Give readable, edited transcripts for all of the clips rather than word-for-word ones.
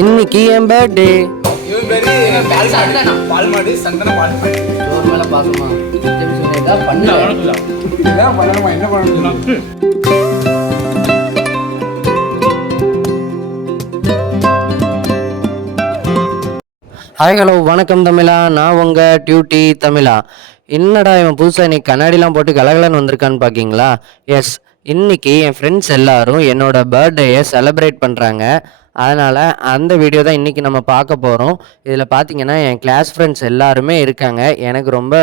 இன்னைக்கு என் பர்த்டே. இவன் பேரு பால்மாடு சந்தன பால்மாடு. ஒரு மேல பாசமா பண்ணல என்ன பண்ணணும். ஹாய் ஹலோ வணக்கம் தமிழா, நான் உங்கள் டியூட்டி தமிழா. என்னடா இவன் புதுசாக இன்னைக்கு கண்ணாடிலாம் போட்டு கலகலன்னு வந்திருக்கான்னு பார்க்கிங்களா? எஸ், இன்னைக்கு என் ஃப்ரெண்ட்ஸ் எல்லாரும் என்னோட பர்த்டேயை செலிப்ரேட் பண்ணுறாங்க. அதனால் அந்த வீடியோ தான் இன்றைக்கி நம்ம பார்க்க போகிறோம். இதில் பார்த்தீங்கன்னா என் கிளாஸ் ஃப்ரெண்ட்ஸ் எல்லாருமே இருக்காங்க. எனக்கு ரொம்ப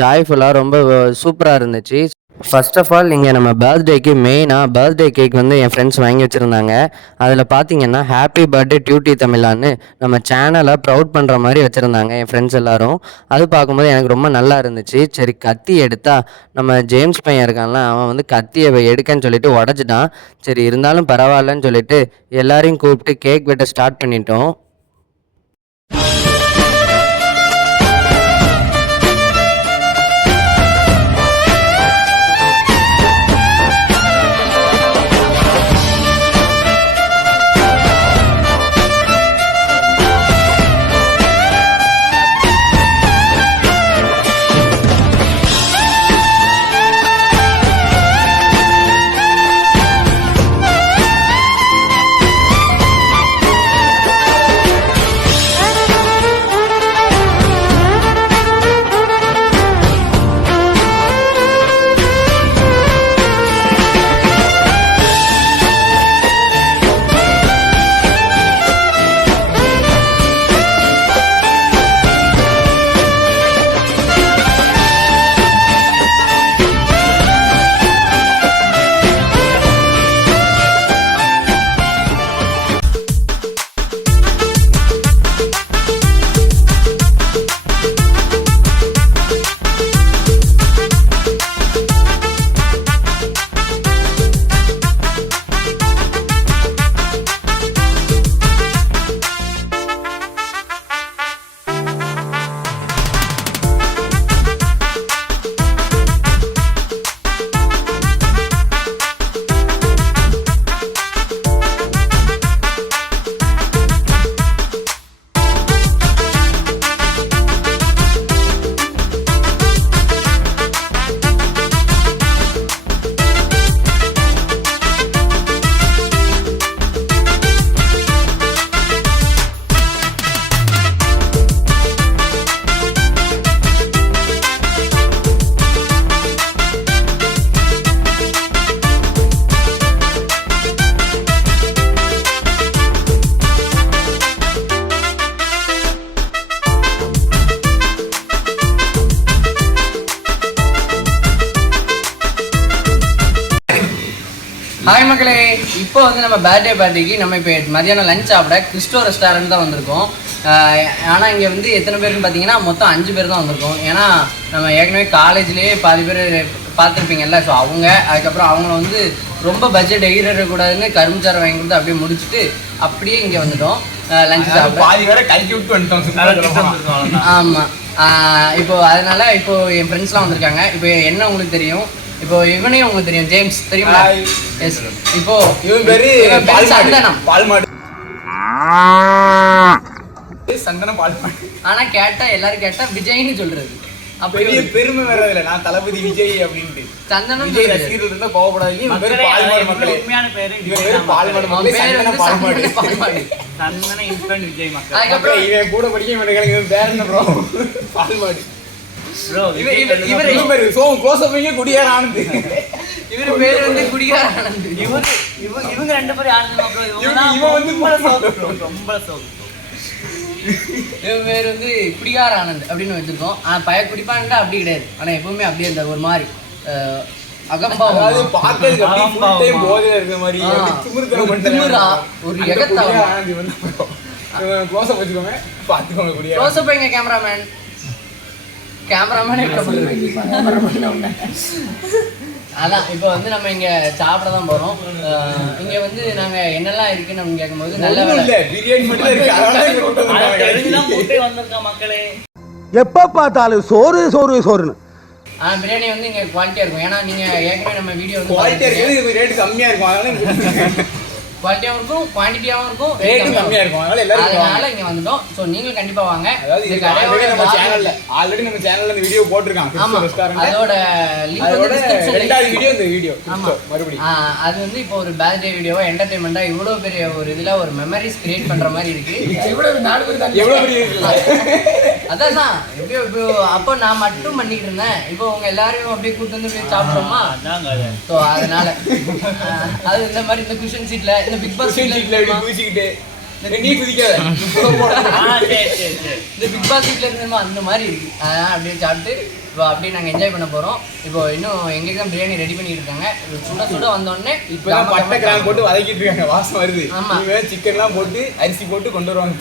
ஜாய்ஃபுல்லாக ரொம்ப சூப்பராக இருந்துச்சு. ஃபர்ஸ்ட் ஆஃப் ஆல் இங்கே நம்ம பர்த்டேக்கு மெயினாக பர்த்டே கேக் வந்து என் ஃப்ரெண்ட்ஸ் வாங்கி வச்சுருந்தாங்க. அதில் பார்த்தீங்கன்னா ஹாப்பி பர்த்டே டியூட்டி தமிழான்னு நம்ம சேனலை ப்ரௌட் பண்ணுற மாதிரி வச்சுருந்தாங்க என் ஃப்ரெண்ட்ஸ் எல்லோரும். அது பார்க்கும்போது எனக்கு ரொம்ப நல்லா இருந்துச்சு. சரி, கத்தி எடுத்தா நம்ம ஜேம்ஸ் பையன் இருக்கான்ல, அவன் வந்து கத்தியை எடுக்கன்னு சொல்லிட்டு உடச்சிட்டான். சரி, இருந்தாலும் பரவாயில்லன்னு சொல்லிட்டு எல்லாரையும் கூப்பிட்டு கேக் வெட்ட ஸ்டார்ட் பண்ணிட்டோம். ஹாய் மக்களே, இப்போ வந்து நம்ம பர்த்டே பார்ட்டிக்கு நம்ம இப்போ மதியானம் லஞ்ச் சாப்பிட கிறிஸ்டோ ரெஸ்டாரண்ட் தான் வந்திருக்கோம். ஆனால் இங்கே வந்து எத்தனை பேருன்னு பார்த்தீங்கன்னா மொத்தம் 5 பேர் தான் வந்திருக்கோம். ஏன்னா நம்ம ஏற்கனவே காலேஜ்லேயே பாதி பேர் பார்த்துருப்பீங்கல்ல, ஸோ அவங்க அதுக்கப்புறம் அவங்கள வந்து ரொம்ப பட்ஜெட் எகிரக்கூடாதுன்னு கரும்புச்சாரை வாங்கி கொடுத்து அப்படியே முடிச்சுட்டு அப்படியே இங்கே வந்துட்டோம் லஞ்ச் சாப்பிட. பாதி வேற கழிச்சு விட்டு வந்துட்டோம். ஆமாம், இப்போ அதனால இப்போ என் ஃப்ரெண்ட்ஸ்லாம் வந்திருக்காங்க. இப்போ என்ன உங்களுக்கு தெரியும், இப்போ இவனையும் உங்களுக்கு தெரியும், ஜேம்ஸ் தெரியுமா? எஸ், இப்போ இவன் பேரு சந்தனம் பால்மாடு சந்தன பால்மாடு. ஆனா கேட்டா எல்லாரும் கேட்டா விஜய்னு சொல்றது. பெரிய பெருமை வேற இல்ல, நான் தளபதி விஜய் அப்படின்ட்டு. சந்தனம் விஜய் ரசிகர்கள் இருந்தா கோவப்படாதீங்க. இவன் பேரு பால்மாடு மக்களே. உண்மையான பேரு இவன் பேரு பால்மாடு மக்களே. சந்தன பால்மாடு. சந்தன இன்ஃப்ளூயன்ட் விஜய் மக்கள். அதுக்கப்புறம் இவன் கூட படிக்க மாட்டேங்க. இவன் பேர் என்ன ப்ரோ? பால்மாடு ப்ரோ. இவன் பேரு சோ க்ளோஸ் அப் குடியார ஆனந்த். இவர் பேர் வந்து குடிகார ஆனந்த். இவங்க ரெண்டு பேரும் யாரு தெரியுமா ப்ரோ? இவன் வந்து ரொம்ப சோகம். இவன் பேர் வந்து குடிகார ஆனந்த் அப்படின்னு வச்சிருக்கோம். பய குடிப்பான்ட்டு அப்படி கிடையாது, ஆனா எப்பவுமே அப்படியே இந்த ஒரு மாதிரி அகம்பா, அதாவது பாக்கிறதுக்கு அப்படியே ஃபுல் டைம் போதையில இருக்க மாதிரி திமிருத்தனம் பண்ணிட்டா ஒரு எகத்தா ஆனந்த் வந்து க்ளோஸ் அப் வச்சுக்கோங்க, பாத்துக்கோங்க குடியார. க்ளோஸ் அப் எங்க கேமராமேன் அதான் இப்போ வந்து நம்ம இங்கே சாப்பிட தான் போகிறோம். இங்கே வந்து நாங்கள் என்னெல்லாம் இருக்குன்னு நம்ம கேட்கும்போது நல்ல இல்லை பிரியாணி மட்டும் இருக்கு வந்திருக்கோம் மக்களே. எப்போ பார்த்தாலும் சோறு சோறு சோறுன்னு. பிரியாணி வந்து இங்கே குவாலிட்டியாக இருக்கும். ஏன்னா நீங்கள் ஏற்கனவே நம்ம வீடியோ வந்து குவாலிட்டியாக இருக்குது, ரேட்டு கம்மியாக இருக்கும். அதனால குவாலிட்டியாகவும் இருக்கும், குவான்டிட்டியாகவும் இருக்கும், ரேட்டும் கம்மியா இருக்கும். அதனால எல்லாரும் இங்க வாங்க. அதனால இங்க வந்துட்டோம். ஸோ நீங்களும் கண்டிப்பா வாங்க. அதாவது இந்த இது கடையோட ஆல்ரெடி நம்ம சேனல்ல இந்த வீடியோ போட்டிருக்காங்க. ஆமா, ரெஸ்டாரண்ட் அதோட லிங்க் அதோட வந்து டிஸ்கிரிப்ஷன்ல ரெண்டாவது வீடியோ இந்த வீடியோ ஆமா. மறுபடியும் அது வந்து இப்போ ஒரு பர்த்டே வீடியோவா என்டர்டைன்மெண்டா இவ்வளோ பெரிய ஒரு இதுல ஒரு மெமரிஸ் கிரியேட் பண்ற மாதிரி இருக்கு. எவ்வளவு பெரிய இருக்குல்ல. அதான் எப்படியோ இப்போ அப்போ நான் மட்டும் பண்ணிக்கிட்டு இருந்தேன். இப்போ உங்க எல்லாரையும் அப்படியே கூட்டு வந்து போய் சாப்பிடுறோமா? ஸோ அதனால அது இந்த மாதிரி இந்த குஷன் சீட்ல இந்த பிக் பாஸ் சீட்ல இப்படி குதிச்சிக்கிட்டு நீ குதிக்காத. இந்த பிக் பாஸ் சீட்ல இருந்தோமா அந்த மாதிரி இருக்கு. அதனால அப்படியே சாப்பிட்டு இப்போ அப்படியே நாங்கள் என்ஜாய் பண்ண போறோம். இப்போ இன்னும் எங்களுக்கு தான் பிரியாணி ரெடி பண்ணிட்டு இருக்காங்க. சுட சுட வந்தோடனே இப்போ பட்டை கிராம் போட்டு வதக்கிட்டு இருக்காங்க. வாசம் வருது. ஆமா. சிக்கன்லாம் போட்டு அரிசி போட்டு கொண்டு வருவாங்க.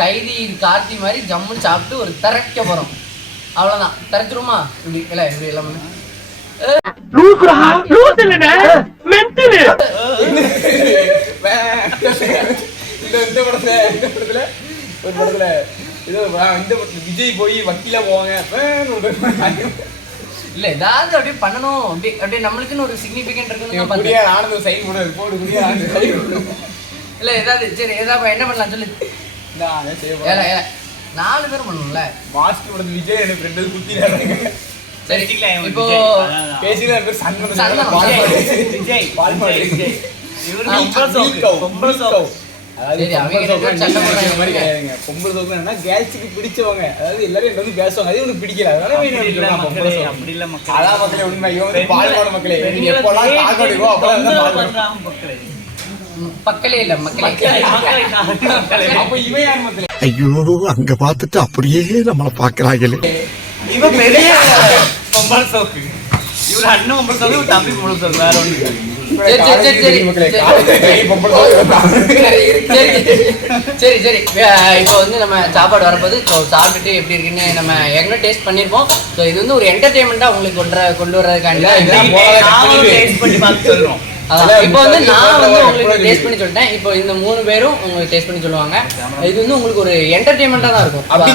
கைதி கார்த்தி மாதிரி ஜம்முன்னு சாப்பிட்டு ஒரு திரைக்க போறோம். அவ்வளோதான். திரைச்சிருமா? இப்படி இல்லை இப்படி எல்லாம் பண்ணு. இந்த படத்துல ஒரு படத்துல ஏதோ இந்த விஜய் போய் வக்கீலா போவாங்க. இல்ல ஏதாவது அப்படியே பண்ணணும். அப்படியே நம்மளுக்குன்னு ஒரு சிக்னிபிகன்ட் இருக்குன்னு ஆனந்த சைடு கூட போடு. இல்ல ஏதாவது சரி ஏதாவது என்ன பண்ணலாம் சொல்லு. ஏல 4 பேர் பண்ணணும்ல. மாஸ்டர் படத்துல விஜய் எனக்கு ரெண்டு குத்திடுறாங்க. சரி இப்போ பேசிதான் பேர் சண்டை விஜய் பொம்பளை சோக்கு என்னன்னா கேர்ள்ஸுக்கு பிடிச்சவங்க. அதாவது எல்லாரும் வந்து பேசுவாங்க. அதே உனக்கு பிடிக்கல. அதனால அப்படி இல்ல மக்களே. அதான் மக்களே உண்மை. பால்வாடு மக்களே எப்பெல்லாம் காக்காடுவோ அப்பெல்லாம் பக்கலே இல்ல மக்களே. அப்ப இவன் யார் மக்களே? ஐயோ அங்க பார்த்துட்டு அப்படியே நம்மளை பாக்குறாங்களே. இவன் பெரிய பொம்பளை சோக்கு. இவர் அண்ணன் பொம்பளை சோக்கு, இவர் தம்பி பொம்பளை சோக்கு. வேற ஒண்ணு சரி இப்போ வந்து நம்ம சாப்பாடு வரப்போது. ஸோ சாப்பிட்டுட்டு எப்படி இருக்குன்னு நம்ம ஏற்கனவே டேஸ்ட் பண்ணியிருப்போம். ஸோ இது வந்து ஒரு என்டர்டைன்மெண்ட்டாக உங்களுக்கு கொண்டு வர்றதுக்காண்டி டேஸ்ட் பண்ணி பார்த்து சொல்றோம். இப்போ வந்து நான் வந்து உங்களுக்கு டேஸ்ட் பண்ணி சொல்லிட்டேன். இப்போ இந்த 3 பேரும் உங்களுக்கு டேஸ்ட் பண்ணி சொல்லுவாங்க. இது வந்து உங்களுக்கு ஒரு என்டர்டைன்மெண்ட்டாக தான் இருக்கும். அப்படி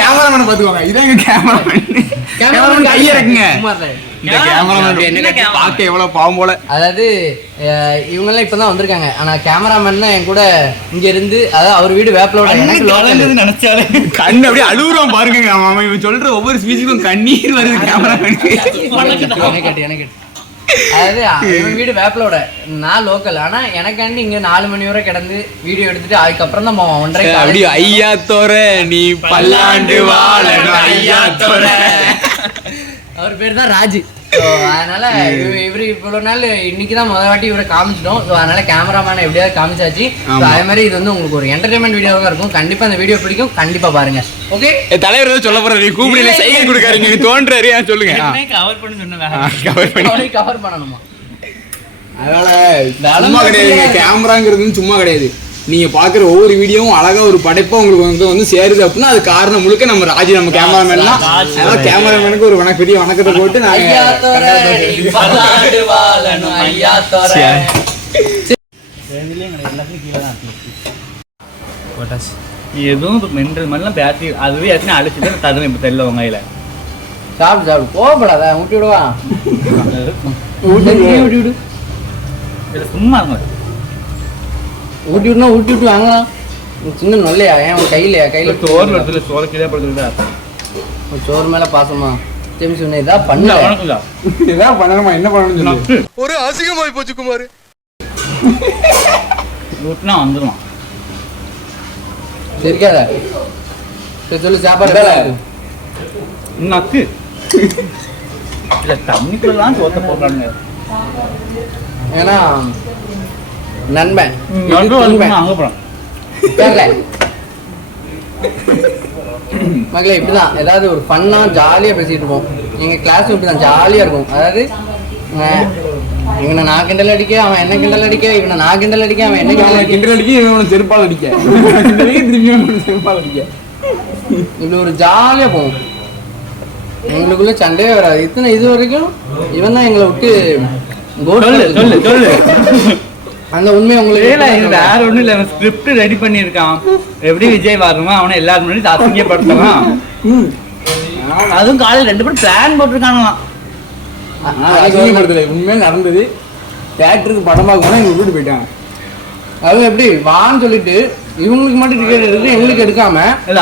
கேமராமேன் பார்த்துக்கோங்க. இதாங்க கேமராமேன் கையை இருக்குங்க. இந்த கேமராமேன் பார்க்க எவ்வளவு பாவம் போல. அதாவது இவங்கெல்லாம் இப்பதான் வந்திருக்காங்க. ஆனா கேமராமேன் தான் என் கூட இங்க இருந்து, அதாவது அவர் வீடு வேப்பலோட நினைச்சாலே கண்ணு அப்படியே அழுகுறோம் பாருங்க. அவன் இவன் சொல்ற ஒவ்வொரு ஸ்பீச்சுக்கும் கண்ணீர் வருது கேமராமேனுக்கு. எனக்கு அதாவது இவன் வீடு வேப்பலோட, நான் லோக்கல். ஆனா எனக்காண்டி இங்க 4 மணி வரை கிடந்து வீடியோ எடுத்துட்டு அதுக்கப்புறம் தான் 1:30 ஐயா தோற நீ பல்லாண்டு வாழணும் ஐயா தோற. அவர் பேர் தான் ராஜு. அதனால இவரு இவ்வளவு நாள் இன்னைக்குதான் முதல் வாட்டி இவரை காமிச்சிட்டோம். ஸோ அதனால கேமராமேனை எப்படியாவது காமிச்சாச்சு. அதே மாதிரி இது வந்து உங்களுக்கு ஒரு என்டர்டைன்மெண்ட் வீடியோவாக இருக்கும். கண்டிப்பா இந்த வீடியோ பிடிக்கும். கண்டிப்பா பாருங்க. ஓகே, தலைவர் ஏதோ சொல்ல போறாரு. கூப்பிடுங்க, சைகை கொடுக்காருங்க. நீ தோன்றாரு சொல்லுங்க. கவர் பண்ணி சொன்ன கவர் பண்ணணுமா? அதனால சும்மா கிடையாதுங்க. கேமராங்கிறது சும்மா கிடையாது. நீங்க பாக்குற ஒவ்வொரு வீடியோவும் அழகா ஒரு படைப்பா உங்களுக்கு வந்து சேருது அப்படின்னா அது காரணம் முழுக்க நம்ம ராஜி, நம்ம கேமராமேன் தான். அதனால கேமராமேனுக்கு ஒரு பெரிய வணக்கத்தை போட்டு எதுவும் மென்றது மாதிரிலாம் பேசி அதுவே எத்தனை அழைச்சிட்டு தருவேன். இப்போ தெரியல உங்க கையில சாப்பிடு கோவப்படாத. ஊட்டி விடுவா. ஊட்டி விடு. சும்மா இருங்க. ஊட்டி விட்டுனா ஊட்டி விட்டு வாங்கலாம். சின்ன நொல்லையா ஏன் கையில சோறு இடத்துல சோறு கீழே படுத்துருந்தா சோறு மேல பாசமா ஜேம்ஸ் சொன்ன இதான் பண்ணல. இதான் பண்ணணுமா? என்ன பண்ணணும்னு சொல்லு. ஒரு அசிங்கமாய் போச்சு குமார். ஊட்டினா வந்துடுவான். சரிக்காத. சரி சொல்லு சாப்பாடு நக்கு இல்ல தண்ணிக்குள்ளதான் சோத்த போடுறானுங்க. ஏன்னா நண்பன் அங்க போறான். மகளே இப்படிதான் ஏதாவது ஒரு ஃபன்னா ஜாலியா பேசிட்டு இருப்போம். எங்க கிளாஸ் இப்படிதான் ஜாலியா இருக்கும். அதாவது இவனை நான் கிண்டல் அடிக்க, அவன் என்ன கிண்டல் அடிக்க, இவனை நான் கிண்டல் அடிக்க, அவன் என்ன கிண்டல் அடிக்க, இவன் செருப்பால் அடிக்க, செருப்பால் அடிக்க. இப்படி ஒரு ஜாலியா போகும். எங்களுக்குள்ள சண்டையே வராது. இது வரைக்கும் இவன் தான் எங்களை விட்டு அந்த உண்மையை உங்களுக்கு வேற ஒண்ணும் இல்ல. ஸ்கிரிப்ட் ரெடி பண்ணிருக்கான். எப்படி விஜய் வரணுமோ அவனை எல்லாரும் முன்னாடி அசிங்கப்படுத்தலாம். அதுவும் காலையில் 2 பேரும் பிளான் போட்டிருக்காங்களாம். உண்மையில நடந்தது. தியேட்டருக்கு படம் பார்க்க போனா எங்க வீட்டு போயிட்டாங்க. அது எப்படி வான்னு சொல்லிட்டு இவங்களுக்கு மட்டும் டிக்கெட் எடுத்து எங்களுக்கு எடுக்காம இல்ல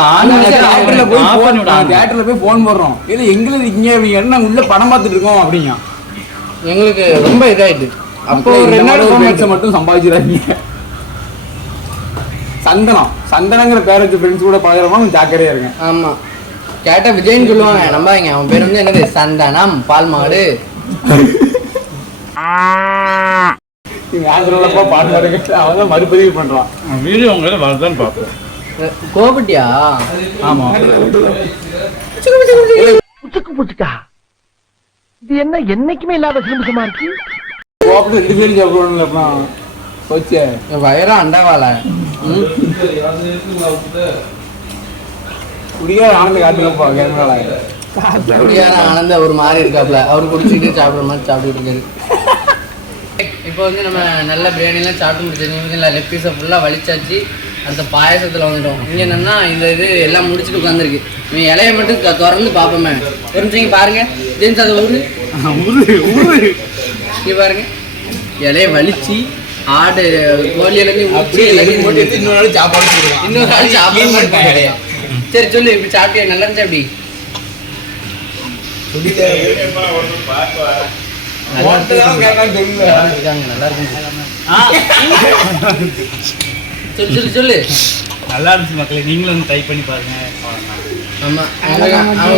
தியேட்டர்ல போய் போன் போடுறோம். இது எங்களுக்கு இருக்கீங்க அப்படிங்க, நாங்க உள்ள படம் பார்த்துட்டு இருக்கோம் அப்படிங்க. எங்களுக்கு ரொம்ப இதாயிட்டு. அப்போ ஒரு 2 நாள் மட்டும் சம்பாதிச்சிடாதீங்க. சந்தனங்கிற பேர் வச்சு ஃப்ரெண்ட்ஸ் கூட பழகிறவங்க கொஞ்சம் ஜாக்கிரதையா இருங்க. ஆமா, கேட்டா விஜய்னு சொல்லுவாங்க, நம்பாதீங்க. அவன் பேர் வந்து என்னது, சந்தனம் பால் மாடு. பாட்டு பாடுங்க, அவன் மறுபதிவு பண்றான். வீடியோ உங்களுக்கு வரதான் பார்ப்போம். கோபட்டியா? ஆமா, புச்சுக்கா இது என்ன என்னைக்குமே இல்லாத சிலிமிசமா இருக்கு. கோபத்தை 2 பேரும் சாப்பிடுவானுங்க. போச்சே வயிறா அண்டாவால குடியார ஆனந்த காட்டுங்கப்பா கேமரால. குடியார ஆனந்த ஒரு மாதிரி இருக்காப்ல, அவர் குடிச்சிட்டு சாப்பிட்ற மாதிரி சாப்பிட்டு இருக்காரு. இப்போ வந்து நம்ம நல்ல பிரியாணிலாம் சாப்பிட்டு முடிச்சிருக்கோம். லெக் பீஸை ஃபுல்லாக வலிச்சாச்சு. அடுத்த பாயசத்தில் வந்துட்டோம். இங்கே என்னென்னா இந்த இது எல்லாம் முடிச்சுட்டு உட்காந்துருக்கு. நீங்கள் இலையை மட்டும் திறந்து பார்ப்போமே. ஒரு நிமிஷம் பாருங்க ஜென்ஸ், அதை இங்கே பாருங்க, இலையை வலிச்சு ஆடு கோழியிலேருந்து இன்னொரு நாள் சாப்பாடு. சரி சொல்லு, இப்படி சாப்பிட்டியா? நல்லா இருந்துச்சு அப்படி? நல்லா இருக்கு. சொல்லு. நல்லா இருந்துச்சு மக்களே, நீங்களும் வந்து ட்ரை பண்ணி பாருங்க. ஆமா,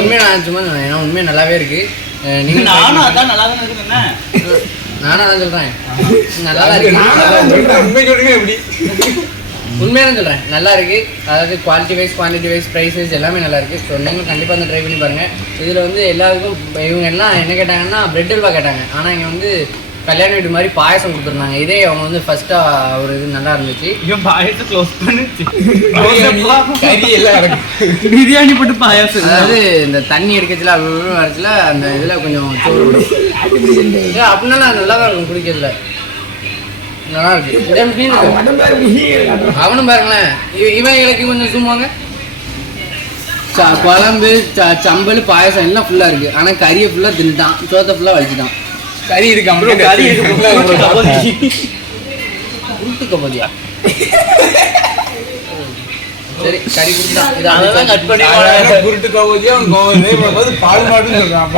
உண்மையா நான் சும்மா ஏன்னா உண்மையா நல்லாவே இருக்கு. நீங்க நானும் அதான் நல்லா தான் இருக்குன்னு நானும் அதான் சொல்றேன். நல்லா தான் இருக்கு. உண்மையாக தான் சொல்கிறேன், நல்லா இருக்குது. அதாவது quality wise, quantity wise, price wise எல்லாமே நல்லா இருக்குது. ஸோ நீங்களும் கண்டிப்பாக வந்து ட்ரை பண்ணி பாருங்கள். இதில் வந்து எல்லாருக்கும் இவங்க எல்லாம் என்ன கேட்டாங்கன்னா பிரெட் அல்வா கேட்டாங்க. ஆனால் இங்கே வந்து கல்யாண வீடு மாதிரி பாயசம் கொடுத்துருந்தாங்க. இதே அவங்க வந்து ஃபர்ஸ்ட்டாக ஒரு இது நல்லா இருந்துச்சு. பாயசம் க்ளோஸ் பண்ணிச்சு, கறி எல்லாம் இருக்கு, பிரியாணி போட்டு பாயசம். அதாவது இந்த தண்ணி எடுக்கச்சுல வரச்சுல அந்த இதில் கொஞ்சம் சோறு விடும். அப்படின்னாலும் நல்லா தான் இருக்கும் குடிக்கிறதுல, நல்லா இருக்கு. அவனும் பாருங்களேன், இவன் இலக்கு கொஞ்சம் சும்மாங்க. குழம்பு, சம்பல், பாயசம் எல்லாம் ஃபுல்லாக இருக்குது. ஆனால் கறியை ஃபுல்லாக தின்னுட்டான், சோத்தை ஃபுல்லாக வலிச்சுட்டான். கறி இருக்கு, உருட்டுக்க போதியா? சரி, கறி கொடுத்தான். இதெல்லாம் கட் பண்ணி உருட்டுக்க போதியா பால் மாட்டுன்னு சொல்றான்.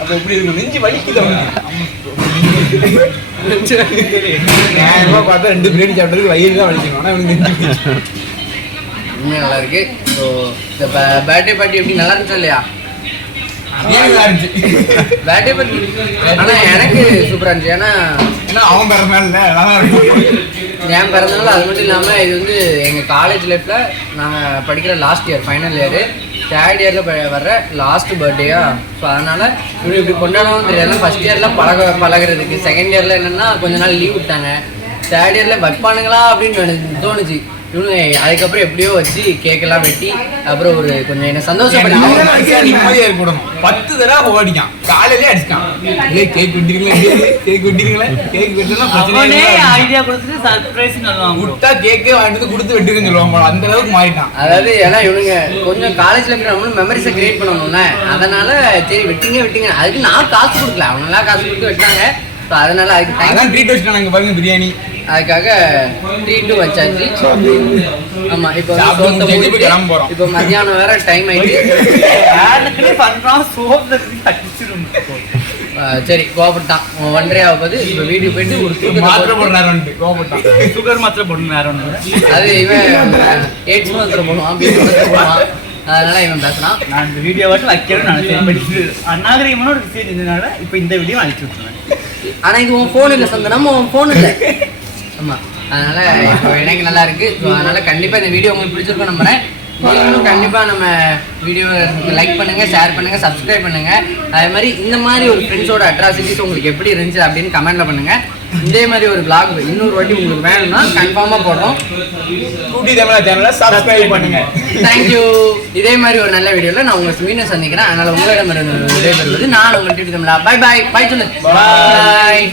அப்ப எப்படி இருக்கும்? நெஞ்சு வலிக்குது. பார்த்தா 2 பிரியாணி சாப்பிட்டதுக்கு வயிறு தான் வலிக்கணும். ஆனால் உண்மையாக நல்லா இருக்கு. ஸோ இந்த பர்த்டே பார்ட்டி எப்படி நல்லா இருந்துச்சா இல்லையா? பர்த்டே பார்ட்டி ஆனால் எனக்கு சூப்பராக இருந்துச்சு. ஏன்னா அவன் பிறந்தால நல்லா இருக்கும். என் பிறந்தனால அது மட்டும் இல்லாமல் இது வந்து எங்கள் காலேஜ் லைஃப்பில் நாங்கள் படிக்கிற last year, final year, 3rd இயரில் வர்ற லாஸ்ட் பர்த்டேயா. ஸோ அதனால் இவங்க இப்படி கொண்டாடவும் தெரியாது. ஃபஸ்ட் இயரில் பழகிறதுக்கு, 2nd இயரில் என்னென்னா கொஞ்ச நாள் லீவ் விட்டாங்க. 3rd இயரில் வைப்பானுங்களா அப்படின்னு தோணுச்சு. இவனு அதுக்கப்புறம் எப்படியோ வச்சு கேக்கெல்லாம் வெட்டி அப்புறம் ஒரு கொஞ்சம் என்ன சந்தோஷப்பட்டு நிம்மதியாக இருக்கணும். 10 தடவை ஓடிக்கான், காலையிலே அடிச்சான். கேக் வெட்டிருங்களா, கேக் வெட்டிருங்களா, கேக் வெட்டினா ஐடியா கொடுத்துட்டு சர்ப்ரைஸ் சொல்லுவாங்க. விட்டா கேக்கே வாங்கிட்டு கொடுத்து வெட்டுக்குன்னு சொல்லுவாங்க. அந்த அளவுக்கு மாறிட்டான். அதாவது ஏன்னா இவனுங்க கொஞ்சம் காலேஜ்ல இருக்கிற நம்மளும் மெமரிஸை கிரியேட் பண்ணணும்ல, அதனால சரி வெட்டிங்க. அதுக்கு நான் காசு கொடுக்கல, அவனெல்லாம் காசு கொடுத்து வெட்டாங்க. ஸோ அதனால அதுக்கு அதான் ட்ரீட் வச்சுட்டாங்க பாருங்க, பிரியாணி. அதுக்காக ட்ரீட்டும் வச்சாச்சு. ஆமா, இப்போ இப்போ மத்தியானம் வேற டைம் ஆயிடுச்சு. சரி, கோபப்பட்டான், 1:30 ஆகுது. இப்போ வீட்டுக்கு போயிட்டு ஒரு சுகர் மாத்திரை போடணும். அது இவன் 8 மாத்திரை போடுவான், அதனால இவன் பேசுறான். நான் இந்த வீடியோ மட்டும் வைக்கணும்னு நினைச்சேன். அநாகரிகமான ஒரு விஷயம் இருந்ததுனால இப்போ இந்த வீடியோ அழிச்சு விட்டுருவேன். ஆனா இது உன் ஃபோன் இல்லை சந்தனம், உன் ஃபோன் இல்லை. ஆமா, அதனால இப்போ எனக்கு நல்லா இருக்கு. ஸோ அதனால கண்டிப்பா இந்த வீடியோ உங்களுக்கு பிடிச்சிருக்கும் நம்புறேன். நீங்களும் கண்டிப்பா நம்ம வீடியோ லைக் பண்ணுங்க, ஷேர் பண்ணுங்க, சப்ஸ்கிரைப் பண்ணுங்க. அதே மாதிரி இந்த மாதிரி ஒரு ஃப்ரெண்ட்ஸோட அட்ராசிட்டிஸ் உங்களுக்கு எப்படி இருந்துச்சு அப்படின்னு கமெண்ட்ல பண்ணுங்க. இதே மாதிரி ஒரு vlog இன்னொரு வாட்டி உங்களுக்கு வேணும்னா கன்ஃபார்மா போடுறோம். டியூட்டி தமிழா சேனலை சப்ஸ்கிரைப் பண்ணுங்க. தேங்க்யூ. இதே மாதிரி ஒரு நல்ல வீடியோல நான் உங்களை மீண்டும் சந்திக்கிறேன். அதனால உங்களிடம் விடைபெறுவது நான் உங்கள் டியூட்டி தமிழா. Bye bye. பாய் சொல்லு. பாய்.